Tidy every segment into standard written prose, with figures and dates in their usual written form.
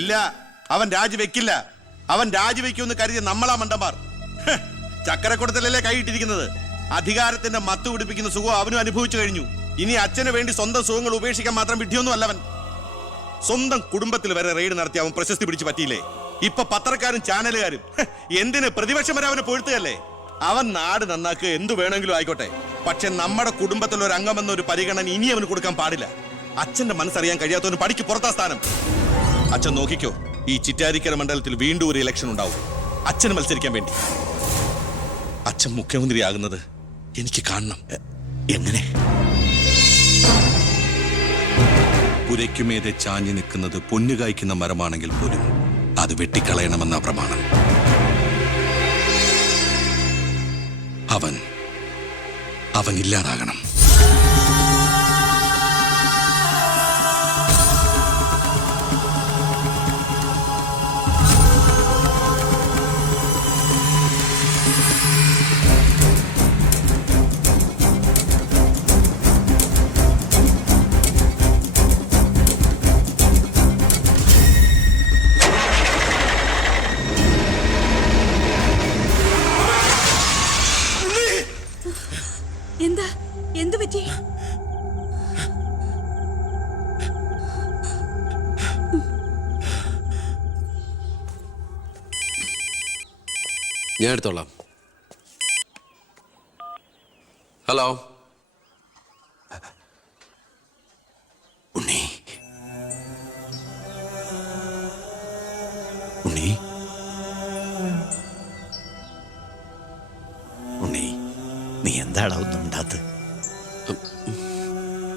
ഇല്ല, അവൻ രാജിവെക്കില്ല. അവൻ രാജിവെക്കുമെന്ന് കരുതിയ നമ്മളാ മണ്ടന്മാർ. ചക്കരക്കുടത്തിലല്ലേ കൈയിട്ടിരിക്കുന്നത്. അധികാരത്തിന്റെ മത്ത് പിടിപ്പിക്കുന്ന സുഖം അവനും അനുഭവിച്ചു കഴിഞ്ഞു. ഇനി അച്ഛന് വേണ്ടി സ്വന്തം സുഖങ്ങൾ ഉപേക്ഷിക്കാൻ മാത്രം വിഡ്ഢിയൊന്നും അല്ലവൻ. സ്വന്തം കുടുംബത്തിൽ വരെ റെയ്ഡ് നടത്തി അവൻ പ്രശസ്തി പിടിച്ചു പറ്റിയില്ലേ? ഇപ്പൊ പത്രക്കാരും ചാനലുകാരും എന്തിന് പ്രതിപക്ഷം വരെ അവനെ പൊഴുത്തുകയല്ലേ? അവൻ നാട് നന്നാക്കുക എന്തു വേണമെങ്കിലും ആയിക്കോട്ടെ, പക്ഷെ നമ്മുടെ കുടുംബത്തിൽ ഒരു അംഗമെന്നൊരു പരിഗണന ഇനി അവന് കൊടുക്കാൻ പാടില്ല. അച്ഛന്റെ മനസ്സറിയാൻ കഴിയാത്തവന് പടിക്ക് പുറത്താ സ്ഥാനം. അച്ഛൻ നോക്കിക്കോ, ഈ ചിറ്റാരിക്കര മണ്ഡലത്തിൽ വീണ്ടും ഒരു ഇലക്ഷൻ ഉണ്ടാവും അച്ഛന് മത്സരിക്കാൻ വേണ്ടി. അച്ഛൻ മുഖ്യമന്ത്രിയാകുന്നത് എനിക്ക് കാണണം. എങ്ങനെ? പുരയ്ക്കുമേതെ ചാഞ്ഞു നിൽക്കുന്നത് പൊന്നുകായ്ക്കുന്ന മരമാണെങ്കിൽ പോലും അത് വെട്ടിക്കളയണമെന്ന പ്രമാണം. അവൻ ഇല്ലാതാകണം. എന്താ? എന്തു പറ്റി? ഞാൻ എടുത്തോളാം. ഹലോ ഉണ്ണി, ഉണ്ണി, ഉണ്ണി, നീ എന്താടാ ഒന്നും ഉണ്ടാത്ത?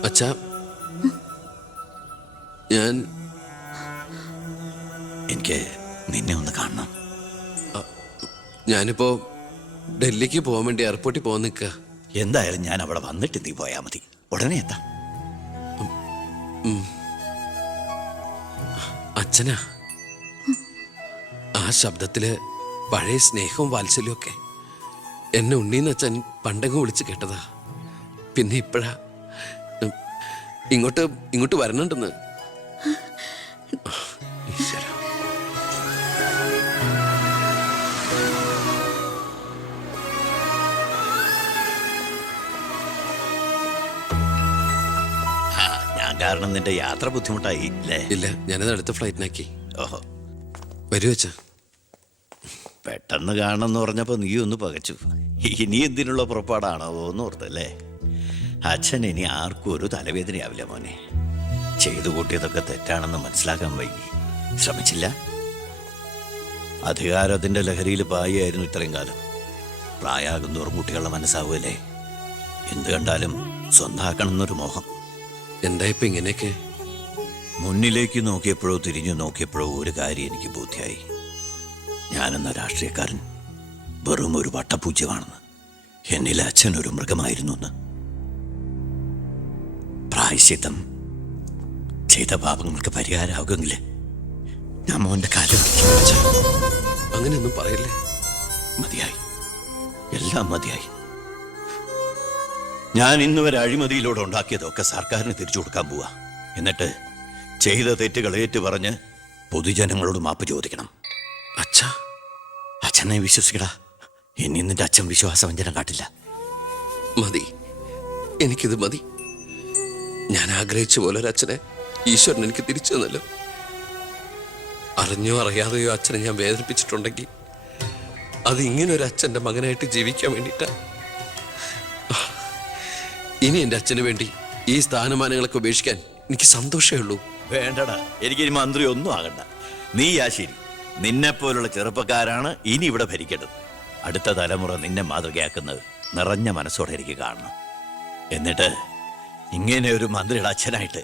അച്ഛാ, എനിക്ക് നിന്നെ ഒന്ന് കാണണം. ഞാനിപ്പോ ഡൽഹിക്ക് പോകാൻ വേണ്ടി എയർപോർട്ടിൽ പോകാൻ നിൽക്കുക. എന്തായാലും ഞാൻ അവിടെ വന്നിട്ട് നീ പോയാൽ മതി. ഉടനെ എത്താം. അച്ഛനാ, ആ ശബ്ദത്തില് പഴയ സ്നേഹവും വാത്സല്യവും ഒക്കെ എന്നെ ഉണ്ണീന്ന് അച്ഛൻ പണ്ടെങ്ങും വിളിച്ച് കേട്ടതാ. പിന്നെ ഇപ്പോഴാ ഇങ്ങോട്ട് വരണുണ്ടെന്ന്. ഞാൻ കാരണം നിന്റെ യാത്ര ബുദ്ധിമുട്ടായി അല്ലേ? ഇല്ല, ഞാനത് അടുത്ത ഫ്ലൈറ്റിനാക്കി. ഓഹോ, വരൂ അച്ഛാ. പെട്ടെന്ന് കാണണമെന്ന് പറഞ്ഞപ്പോൾ നീ ഒന്ന് പകച്ചു. ഇനി എന്തിനുള്ള പുറപ്പാടാണോ എന്ന് ഓർത്തല്ലേ? അച്ഛൻ ഇനി ആർക്കും ഒരു തലവേദനയാവില്ല മോനെ. ചെയ്തു കൂട്ടിയതൊക്കെ തെറ്റാണെന്ന് മനസ്സിലാക്കാൻ വൈകി. ശ്രമിച്ചില്ല. അധികാരത്തിന്റെ ലഹരിയിൽ പായായിരുന്നു ഇത്രയും കാലം. പ്രായമാകുന്നോറും കുട്ടികളുടെ മനസ്സാവുമല്ലേ? എന്ത് കണ്ടാലും സ്വന്തമാക്കണമെന്നൊരു മോഹം. എന്താ ഇപ്പൊ ഇങ്ങനെയൊക്കെ? മുന്നിലേക്ക് നോക്കിയപ്പോഴോ തിരിഞ്ഞു നോക്കിയപ്പോഴോ ഒരു കാര്യം എനിക്ക് ബോധ്യായി. ഞാനെന്ന രാഷ്ട്രീയക്കാരൻ വെറും ഒരു വട്ടപൂജ്യമാണെന്ന്. എന്നിലെ അച്ഛൻ ഒരു മൃഗമായിരുന്നു എന്ന്. പ്രായശ്ചിത്തം ചെയ്ത പാപങ്ങൾക്ക് പരിഹാരമാകുമെങ്കിൽ ഞാൻ മോന്റെ കാലം. അങ്ങനെയൊന്നും പറയില്ലേ? മതിയായി, എല്ലാം മതിയായി. ഞാൻ ഇന്നുവരെ അഴിമതിയിലൂടെ ഉണ്ടാക്കിയതൊക്കെ സർക്കാരിന് തിരിച്ചു കൊടുക്കാൻ പോവാ. എന്നിട്ട് ചെയ്ത തെറ്റുകൾ ഏറ്റുപറഞ്ഞ് പൊതുജനങ്ങളോട് മാപ്പ് ചോദിക്കണം. അച്ഛാ, അച്ഛനെ വിശ്വസിക്കടാ. ഇനി നിന്റെ അച്ഛൻ വിശ്വാസവഞ്ചനം കാട്ടില്ല. മതി, എനിക്കിത് മതി. ഞാൻ ആഗ്രഹിച്ച പോലെ ഒരു അച്ഛനെ ഈശ്വരൻ എനിക്ക് തിരിച്ചു തന്നല്ലോ. അറിഞ്ഞോ അറിയാതെയോ അച്ഛനെ ഞാൻ വേദനിപ്പിച്ചിട്ടുണ്ടെങ്കിൽ അത് ഇങ്ങനൊരു അച്ഛൻ്റെ മകനായിട്ട് ജീവിക്കാൻ വേണ്ടിയിട്ടാ. ഇനി എൻ്റെ അച്ഛന് വേണ്ടി ഈ സ്ഥാനമാനങ്ങളൊക്കെ ഉപേക്ഷിക്കാൻ എനിക്ക് സന്തോഷമേ ഉള്ളൂ. വേണ്ടടാ, എനിക്കിനി മന്ത്രി ഒന്നും ആകണ്ട. നീ ശരി, നിന്നെപ്പോലുള്ള ചെറുപ്പക്കാരാണ് ഇനി ഇവിടെ ഭരിക്കേണ്ടത്. അടുത്ത തലമുറ നിന്നെ മാതൃകയാക്കുന്നത് നിറഞ്ഞ മനസ്സോടെ എനിക്ക് കാണണം. എന്നിട്ട് ഇങ്ങനെ ഒരു മന്ത്രിയുടെ അച്ഛനായിട്ട്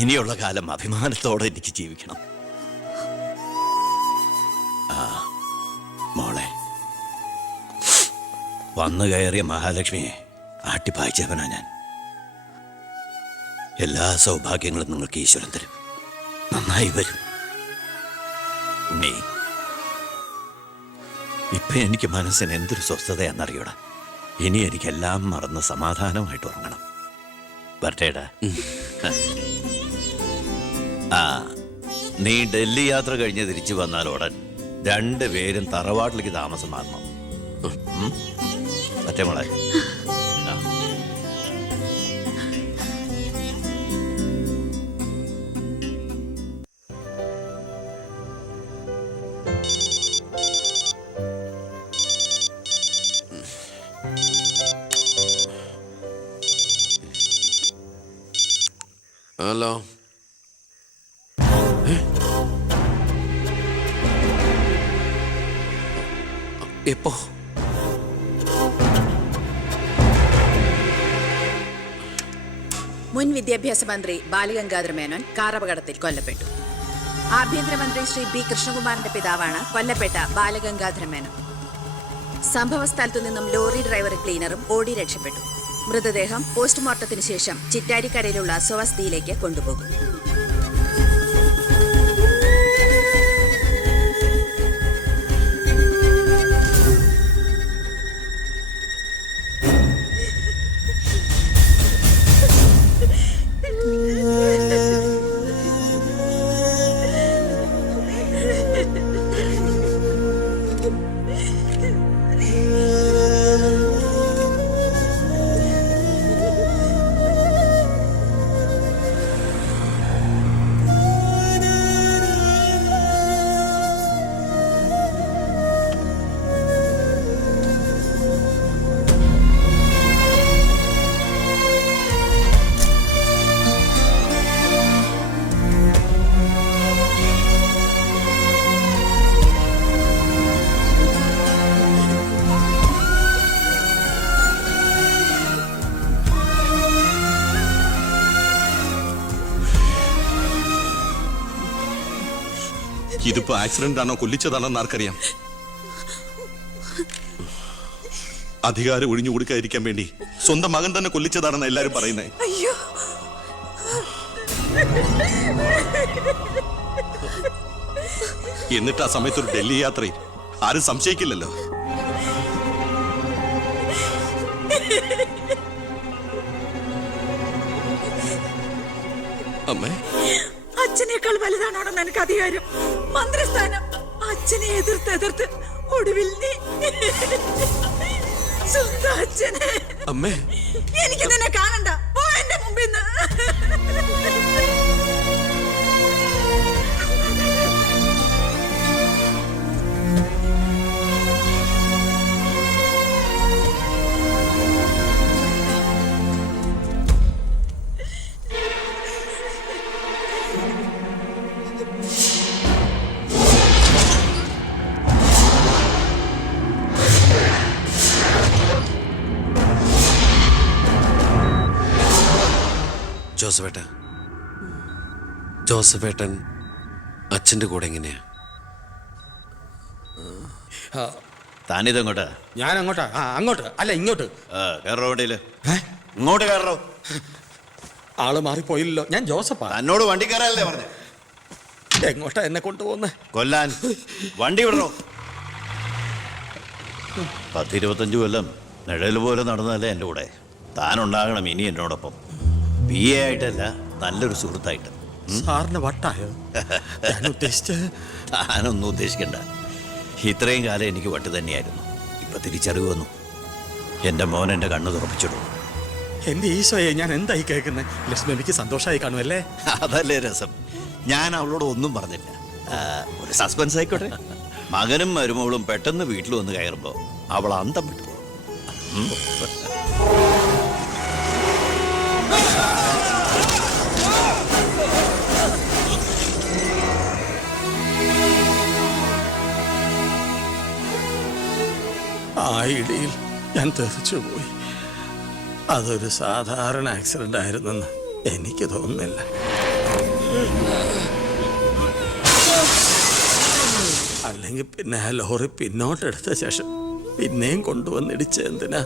ഇനിയുള്ള കാലം അഭിമാനത്തോടെ എനിക്ക് ജീവിക്കണം. മോളെ, വന്നു കയറിയ മഹാലക്ഷ്മിയെ ആട്ടിപ്പായിച്ചവനാ ഞാൻ. എല്ലാ സൗഭാഗ്യങ്ങളും നിങ്ങൾക്ക് ഈശ്വരൻ തരും. നന്നായി വരും. ഉണ്ണി, ഇപ്പൊ എനിക്ക് മനസ്സിന് എന്തൊരു സ്വസ്ഥതയാണെന്നറിയൂടാ. ഇനി എനിക്കെല്ലാം മറന്ന് സമാധാനമായിട്ട് ഉറങ്ങണം. വരട്ടേടാ. നീ ഡൽഹി യാത്ര കഴിഞ്ഞ് തിരിച്ചു വന്നാൽ ഉടൻ രണ്ടുപേരും തറവാട്ടിലേക്ക് താമസം മാറണം. മറ്റേ മോളെ ആ. ഹലോ. എപ്പോ? മുൻ വിദ്യാഭ്യാസ മന്ത്രി ബാലഗംഗാധര മേനോൻ കാറപകടത്തിൽ കൊല്ലപ്പെട്ടു. ആഭ്യന്തരമന്ത്രി ശ്രീ ബി കൃഷ്ണകുമാറിന്റെ പിതാവാണ് കൊല്ലപ്പെട്ട ബാലഗംഗാധര മേനോൻ. സംഭവസ്ഥലത്തു നിന്നും ലോറി ഡ്രൈവർ ക്ലീനറും ഓടി രക്ഷപ്പെട്ടു. മൃതദേഹം പോസ്റ്റ്മോർട്ടത്തിന് ശേഷം ചിറ്റാരിക്കരയിലുള്ള സ്വവസതിയിലേക്ക് കൊണ്ടുപോകും. ഇതിപ്പോ ആക്സിഡന്റ് ആണോ കൊല്ലിച്ചതാണോ എന്ന് ആർക്കറിയാം. അധികാരം ഒഴിഞ്ഞു കൊടുക്കാതിരിക്കാൻ വേണ്ടി സ്വന്തം മകൻ തന്നെ കൊല്ലിച്ചതാണെന്ന് എല്ലാരും പറയുന്നത്. അയ്യോ, എന്നിട്ട് ആ സമയത്ത് ഒരു ഡൽഹി യാത്രയിൽ ആരും സംശയിക്കില്ലല്ലോ. അമ്മേ, അച്ഛനേക്കാൾ വലുതാണോടെന്ന് എനിക്ക് അധികാരം, മന്ത്രിസ്ഥാനം. അച്ഛനെ എതിർത്ത് ഒടുവിൽ നീ സ്വന്തം അച്ഛനെ. അമ്മേ, എനിക്ക് നിന്നെ കാണണ്ട, പോ എന്റെ മുമ്പിൽ നിന്ന്. ജോസഫേട്ടൻ അച്ഛൻ്റെ കൂടെ എങ്ങനെയാ? താനിതെങ്ങോട്ടാ? ഞാൻ അങ്ങോട്ടാ? അങ്ങോട്ട് അല്ല, ഇങ്ങോട്ട്. കയറോ വണ്ടിയില്. ഇങ്ങോട്ട് കയറോ. ആള് മാറിപ്പോയില്ലല്ലോ. ഞാൻ ജോസഫാ. തന്നോട് വണ്ടി കയറാനല്ലേ പറഞ്ഞു? എങ്ങോട്ടാ എന്നെ കൊണ്ടുപോകുന്നേ? കൊല്ലാൻ. വണ്ടി വിടണോ? 10-25 കൊല്ലം നിഴൽ പോലെ നടന്നതല്ലേ എൻ്റെ കൂടെ. താനുണ്ടാകണം ഇനി എന്നോടൊപ്പം. PA ആയിട്ടല്ല, നല്ലൊരു സുഹൃത്തായിട്ട്. സാറിന് വട്ടായോ? ഞാൻ ഉദ്ദേശിച്ച താനൊന്നും ഉദ്ദേശിക്കണ്ട. ഇത്രയും കാലം എനിക്ക് വട്ട് തന്നെയായിരുന്നു. ഇപ്പൊ തിരിച്ചറിവ് വന്നു. എൻ്റെ മോൻ എൻ്റെ കണ്ണ് തുറപ്പിച്ചിടും. എന്റെ ഈശോയെ, ഞാൻ എന്തായി കേൾക്കുന്നത്? ലക്ഷ്മിക്ക് സന്തോഷമായി കാണുമല്ലേ? അതല്ലേ രസം. ഞാൻ അവളോട് ഒന്നും പറഞ്ഞില്ല. ഒരു സസ്പെൻസ് ആയിക്കോട്ടെ. മകനും മരുമകളും പെട്ടെന്ന് വീട്ടിൽ വന്ന് കയറുമ്പോൾ അവൾ അന്തം വിട്ടു. ആ ഇടിയിൽ ഞാൻ തെറിച്ചുപോയി. അതൊരു സാധാരണ ആക്സിഡന്റ് ആയിരുന്നെന്ന് എനിക്ക് തോന്നുന്നില്ല. അല്ലെങ്കിൽ പിന്നെ ആ ലോറി പിന്നോട്ടെടുത്ത ശേഷം പിന്നെയും കൊണ്ടുവന്നിടിച്ച എന്തിനാ?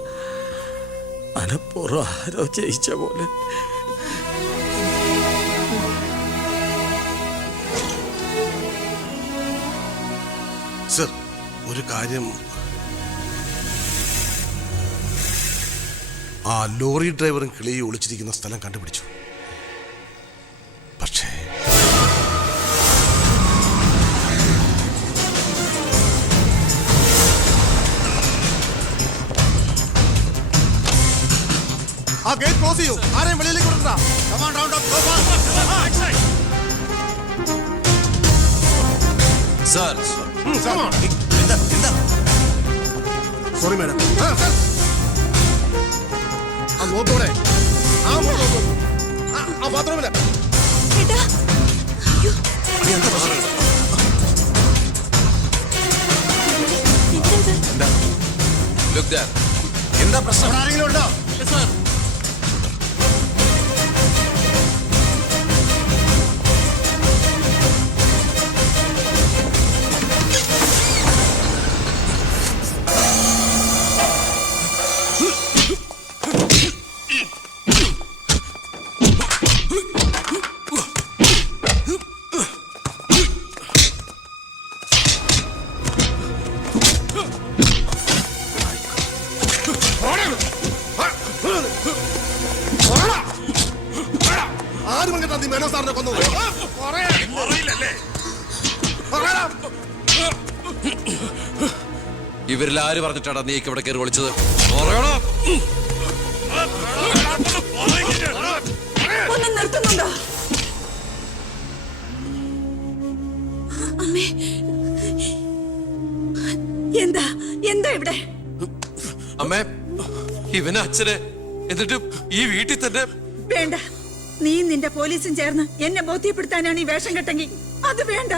മനപ്പൂർവ്വം ആരോ ജയിച്ച പോലെ. സർ, ഒരു കാര്യം, ആ ലോറി ഡ്രൈവറും കിളിയും ഒളിച്ചിരിക്കുന്ന സ്ഥലം കണ്ടുപിടിച്ചു. പക്ഷേ ക്ലോസ് ചെയ്യൂ. ആരെയും വെളിയിലേക്ക് വിടണ്ട. Sir sorry madam. ആ നോക്കൂടെ, ആ നോക്കൂ. ആ ബാത്റൂമില് ഏട്ടാ, അയ്യോ, എന്താ പ്രശ്നം? എന്താ ഇത്? Look that. എന്താ പ്രശ്നം? ആരെങ്കിലും ഉണ്ടോ? ആര് പറഞ്ഞിട്ടാ നീ മേനോ സാറിനെ കൊന്നത്? ഇവരിൽ ആര് പറഞ്ഞിട്ടാണ് നീ ഇവിടെ കയറി വിളിച്ചത്? ഒന്ന് നിർത്തുന്നുണ്ടോ? അമ്മേ, എന്താ എന്താ ഇവിടെ? അമ്മേ, ഇവന് അച്ഛനെ, എന്നിട്ട് ഈ വീട്ടിൽ തന്നെ. വേണ്ട, നീ നിന്റെ പോലീസും ചേർന്ന് എന്നെ ബോധ്യപ്പെടുത്താനാണ് ഈ വേഷം കെട്ടെങ്കിൽ അത് വേണ്ട.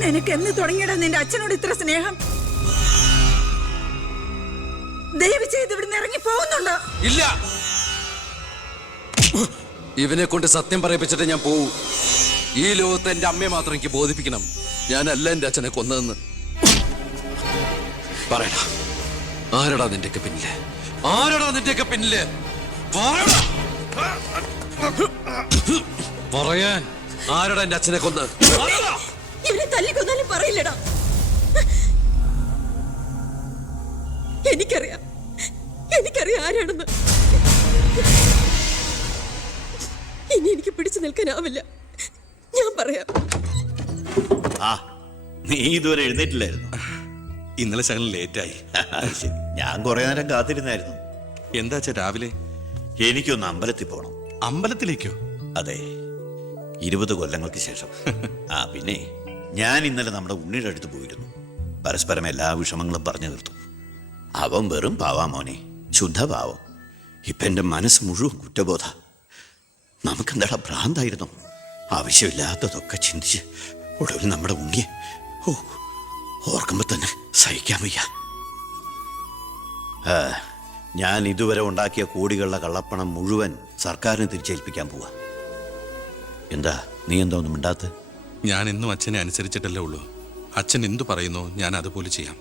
നിനക്ക് എന്ന് തുടങ്ങിയടാ നിന്റെ അച്ഛനോട് ഇത്ര സ്നേഹം? ദയവ് ചെയ്ത് ഇവിടുന്ന് ഇറങ്ങി പോകുന്നുണ്ടോ? ഇല്ല, ഇവനെ കൊണ്ട് സത്യം പറയിപ്പിച്ചിട്ട് ഞാൻ പോവൂ. ഈ ലോകത്ത് എന്റെ അമ്മയെ മാത്രം എനിക്ക് ബോധിപ്പിക്കണം, ഞാനല്ല എന്റെ അച്ഛനെ കൊന്നതെന്ന്. പറയടാ, ആരടാ നിന്റെയൊക്കെ പിന്നില്? ആരടാ നിന്റെയൊക്കെ പിന്നില്? പറയടാ. പറയാൻ ആരടാ എന്റെ അച്ഛനെ കൊന്ന്? ഇവരെ തല്ലിക്കൊന്നാലും പറയില്ലടാ. എനിക്കറിയാം ആരാണെന്ന്. ഇനി എനിക്ക് പിടിച്ചു നിൽക്കാനാവില്ല. ഞാൻ പറയാം. ആ, നീ ഇതുവരെ എഴുന്നേറ്റില്ലായിരുന്നു. ഇന്നലെ ശകലം ലേറ്റായി. ശരി, ഞാൻ കുറെ നേരം കാത്തിരുന്നായിരുന്നു. എന്താ രാവിലെ? എനിക്കൊന്ന് അമ്പലത്തിൽ പോകണം. അമ്പലത്തിലേക്കോ? അതെ, 20 കൊല്ലങ്ങൾക്ക് ശേഷം. ആ പിന്നെ ഞാൻ ഇന്നലെ നമ്മുടെ ഉണ്ണിയുടെ അടുത്ത് പോയിരുന്നു. പരസ്പരം എല്ലാ വിഷമങ്ങളും പറഞ്ഞു തീർത്തു. അവൻ വെറും പാവാ മോനെ, ശുദ്ധപാവം. ഇപ്പൊ എന്റെ മനസ്സ് മുഴുവൻ കുറ്റബോധ. നമുക്കെന്താടാ ഭ്രാന്തായിരുന്നു? ആവശ്യമില്ലാത്തതൊക്കെ ചിന്തിച്ച് ഒടുവിൽ നമ്മുടെ ഉണ്ണിയെ ഓർക്കുമ്പോ തന്നെ സഹിക്കാൻ വയ്യ. ഞാൻ ഇതുവരെ ഉണ്ടാക്കിയ കോടികളുടെ കള്ളപ്പണം മുഴുവൻ സർക്കാരിന് തിരിച്ചേൽപ്പിക്കാൻ പോവാ. എന്താ നീ എന്താ ഒന്നും മിണ്ടാത്ത? ഞാൻ എന്നും അച്ഛനെ അനുസരിച്ചിട്ടല്ലേ ഉള്ളൂ. അച്ഛൻ എന്തു പറയുന്നോ ഞാൻ അതുപോലെ ചെയ്യാം.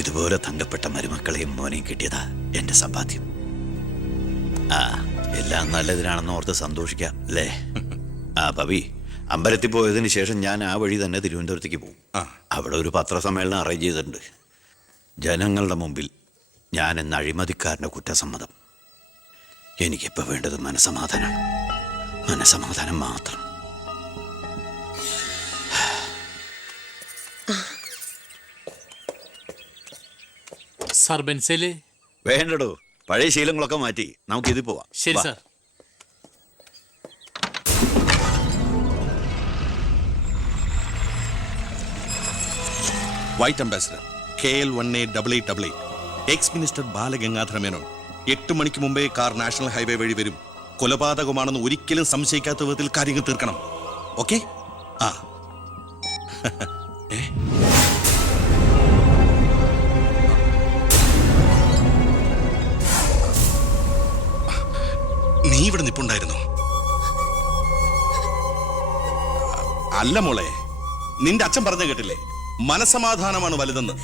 ഇതുപോലെ തങ്കപ്പെട്ട മരുമക്കളെയും മോനെയും കിട്ടിയതാ എന്റെ സമ്പാദ്യം. ആ, എല്ലാം നല്ലതിനാണെന്ന് ഓർത്ത് സന്തോഷിക്കാം അല്ലേ? ആ പവി, അമ്പലത്തിൽ പോയതിന് ശേഷം ഞാൻ ആ വഴി തന്നെ തിരുവനന്തപുരത്തേക്ക് പോകും. അവിടെ ഒരു പത്രസമ്മേളനം അറേഞ്ച് ചെയ്തിട്ടുണ്ട്. ജനങ്ങളുടെ മുമ്പിൽ ഞാൻ എന്ന അഴിമതിക്കാരൻ്റെ കുറ്റസമ്മതം. എനിക്കിപ്പോൾ വേണ്ടത് മനസമാധാനമാണ്. മനസമാധാനം മാത്രം. സാർ ബെൻസേല്? വേണ്ടടോ, പഴയ ശീലങ്ങളൊക്കെ മാറ്റി നമുക്കിത് പോവാം. ശരി വാ. Sir. White ambassador KL188888 X minister Balagangadhara Menon. 8 മണിക്ക് മുമ്പേ കാർ നാഷണൽ ഹൈവേ വഴി വരും. കൊലപാതകമാണെന്ന് ഒരിക്കലും സംശയിക്കാത്ത വിധത്തിൽ കാര്യങ്ങൾ തീർക്കണം. ഓക്കെ? ആ നീ ഇവിടെ നിപ്പുണ്ടായിരുന്നു? അല്ല മോളെ, നിന്റെ അച്ഛൻ പറഞ്ഞു കേട്ടില്ലേ, മനസമാധാനമാണ് വലുതെന്ന്.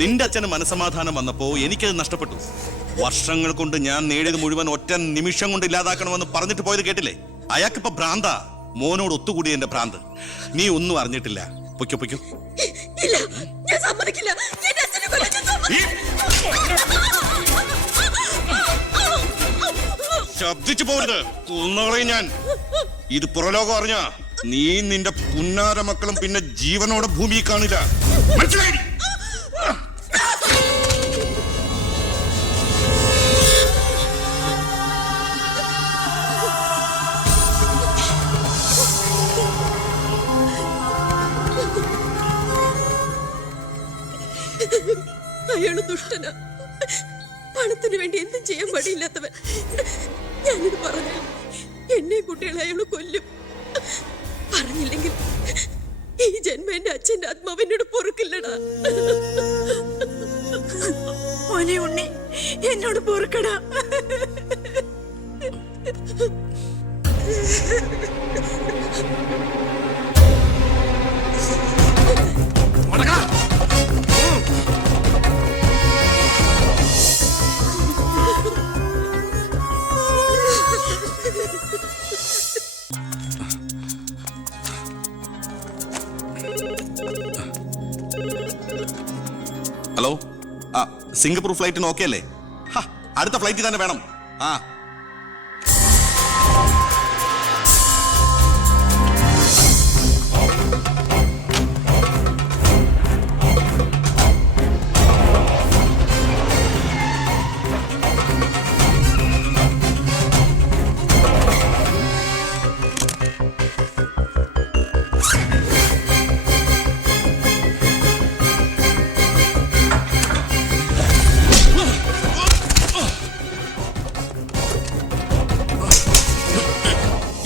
നിന്റെ അച്ഛന് മനസമാധാനം വന്നപ്പോ എനിക്കത് നഷ്ടപ്പെട്ടു. വർഷങ്ങൾ കൊണ്ട് ഞാൻ നേടിയത് മുഴുവൻ ഒറ്റ നിമിഷം കൊണ്ട് ഇല്ലാതാക്കണമെന്ന് പറഞ്ഞിട്ട് പോയത് കേട്ടില്ലേ? അയാൾക്കിപ്പോ ഭ്രാന്ത. മോനോട് ഒത്തുകൂടി എന്റെ ഭ്രാന്ത്. നീ ഒന്നും അറിഞ്ഞിട്ടില്ല. പൊയ്ക്കോ പൊയ്ക്കോ. ഇല്ല, ഞാൻ സമ്മതിക്കില്ല. എന്റെ അച്ഛനെ കൊല്ലാൻ ഞാൻ ശബ്ദിച്ചു പോരുത്, കൊന്നുകളയും ഞാൻ. ഇത് പുറലോകം അറിഞ്ഞ നീ നിന്റെ പുന്നാര മക്കളും പിന്നെ ജീവനോടെ ഭൂമിയിൽ കാണില്ല. മനസ്സിലായി? അയാള് ദുഷ്ടന, പണത്തിന് വേണ്ടി എന്തും ചെയ്യാൻ മടിയില്ലാത്തവൻ. ഞാനിത് പറഞ്ഞാൽ എന്നെ കുട്ടികളെ അയാള് കൊല്ലും. പറഞ്ഞില്ലെങ്കിൽ ഈ ജന്മം എന്റെ അച്ഛന്റെ ആത്മാവിനോട് പൊറുക്കില്ലടാ. മോനെ ഉണ്ണി, എന്നോട് പൊറുക്കടാ. ഹലോ, ആ സിംഗപ്പൂർ ഫ്ലൈറ്റിന് ഓക്കെ അല്ലേ? അടുത്ത ഫ്ലൈറ്റിൽ തന്നെ വേണം. ആ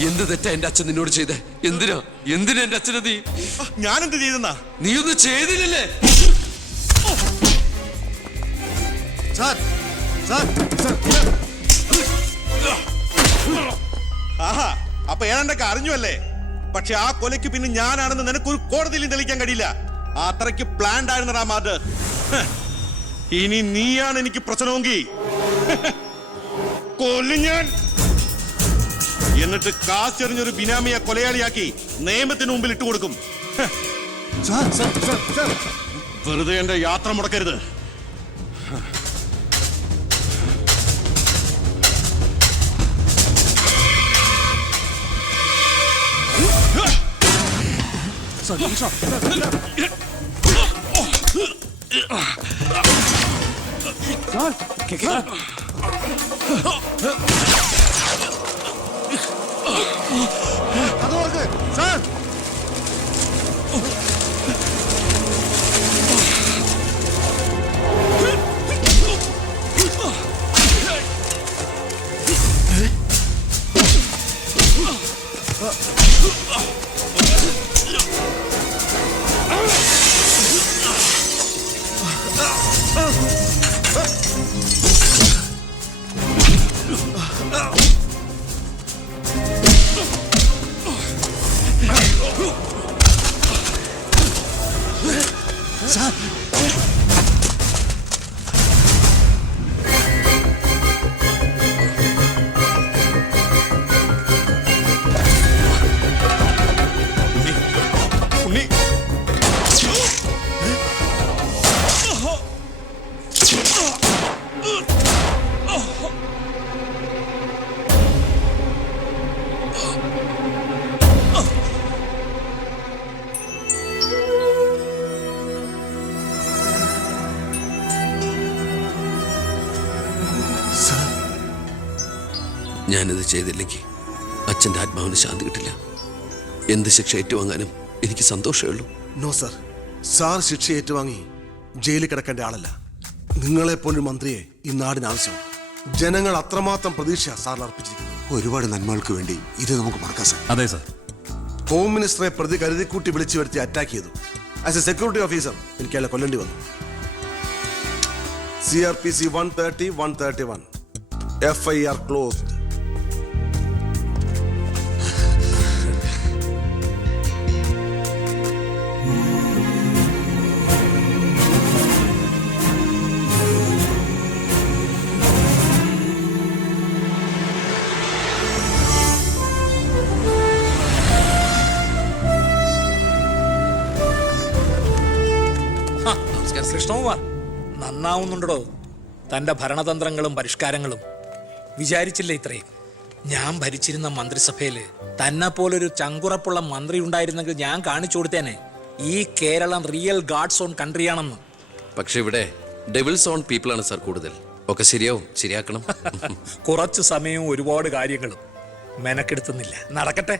എന്ത് തെറ്റാ എന്റെ അച്ഛൻ നിന്നോട് ചെയ്തേ? എന്തിനാ എന്റെ അച്ഛനെ നീ? ഞാനെന്ത് ചെയ്തെന്നാ? നീ ഒന്നും ചെയ്തില്ലല്ലേ? ആഹാ, അപ്പൊ ഏതാണ്ടൊക്കെ അറിഞ്ഞു അല്ലേ? പക്ഷെ ആ കൊലയ്ക്ക് പിന്നെ ഞാനാണെന്ന് നിനക്കൊരു കോടതിയിലും തെളിയിക്കാൻ കഴിയില്ല. അത്രയ്ക്ക് പ്ലാൻഡ് ആയിരുന്നടാ മാത്. ഇനി നീയാണ് എനിക്ക് പ്രശ്നമെങ്കിൽ കൊല്ലും ഞാൻ. എന്നിട്ട് കാശെറിഞ്ഞൊരു ബിനാമിയെ കൊലയാളിയാക്കി നിയമത്തിന് മുമ്പിൽ ഇട്ടുകൊടുക്കും. വെറുതെ എന്റെ യാത്ര മുടക്കരുത്. ഞാനിത് ചെയ്തില്ലെങ്കിൽ അച്ഛൻ്റെ ആത്മാവിന് ശാന്തി കിട്ടില്ല. എന്ത് ശിക്ഷ ഏറ്റുവാങ്ങാനും എനിക്ക് സന്തോഷമേ ഉള്ളൂ. നോ സർ, സാർ ശിക്ഷ ഏറ്റുവാങ്ങി ജയിലിൽ കിടക്കേണ്ട ആളല്ല. നിങ്ങളെപ്പോലൊരു മന്ത്രിയെ ഈ നാടിന് ആവശ്യം. ജനങ്ങൾ അത്രമാത്രം പ്രതീക്ഷ സാറിന് അർപ്പിച്ചിരിക്കുന്നു. ഒരുപാട് നന്മകൾക്ക് വേണ്ടി ഇത് നമുക്ക് മറക്കാം സാർ. അതെ സാർ. ഹോം മിനിസ്റ്ററെ പ്രതി കരുതിക്കൂട്ടി വിളിച്ചു വരുത്തി അറ്റാക്ക് ചെയ്തു. ആസ് എ സെക്യൂരിറ്റി ഓഫീസർ എനിക്ക് അയാളെ കൊല്ലേണ്ടി വന്നു. CRPC 130, 131 FIR closed. കൃഷ്ണകുമാർ നന്നാവുന്നുണ്ടോ? തന്റെ ഭരണതന്ത്രങ്ങളും പരിഷ്കാരങ്ങളും വിചാരിച്ചില്ല ഇത്രയും. ഞാൻ ഭരിച്ചിരുന്ന മന്ത്രിസഭയില് തന്നെ പോലൊരു ചങ്കുറപ്പുള്ള മന്ത്രി ഉണ്ടായിരുന്നെങ്കിൽ ഞാൻ കാണിച്ചു കൊടുത്തേനെ ഈ കേരളം റിയൽ ഗാഡ്സ് ഓൺ കൺട്രിയാണെന്ന്. പക്ഷെ ഇവിടെ ഡെവിൾസ് ഓൺ പീപ്പിൾ ആണ് സാർ കൂടുതൽ. ഒക്കെ ശരിയാവും, ശരിയാക്കണം. കുറച്ചു സമയവും ഒരുപാട് കാര്യങ്ങളും മെനക്കെടുത്തുന്നില്ല. നടക്കട്ടെ.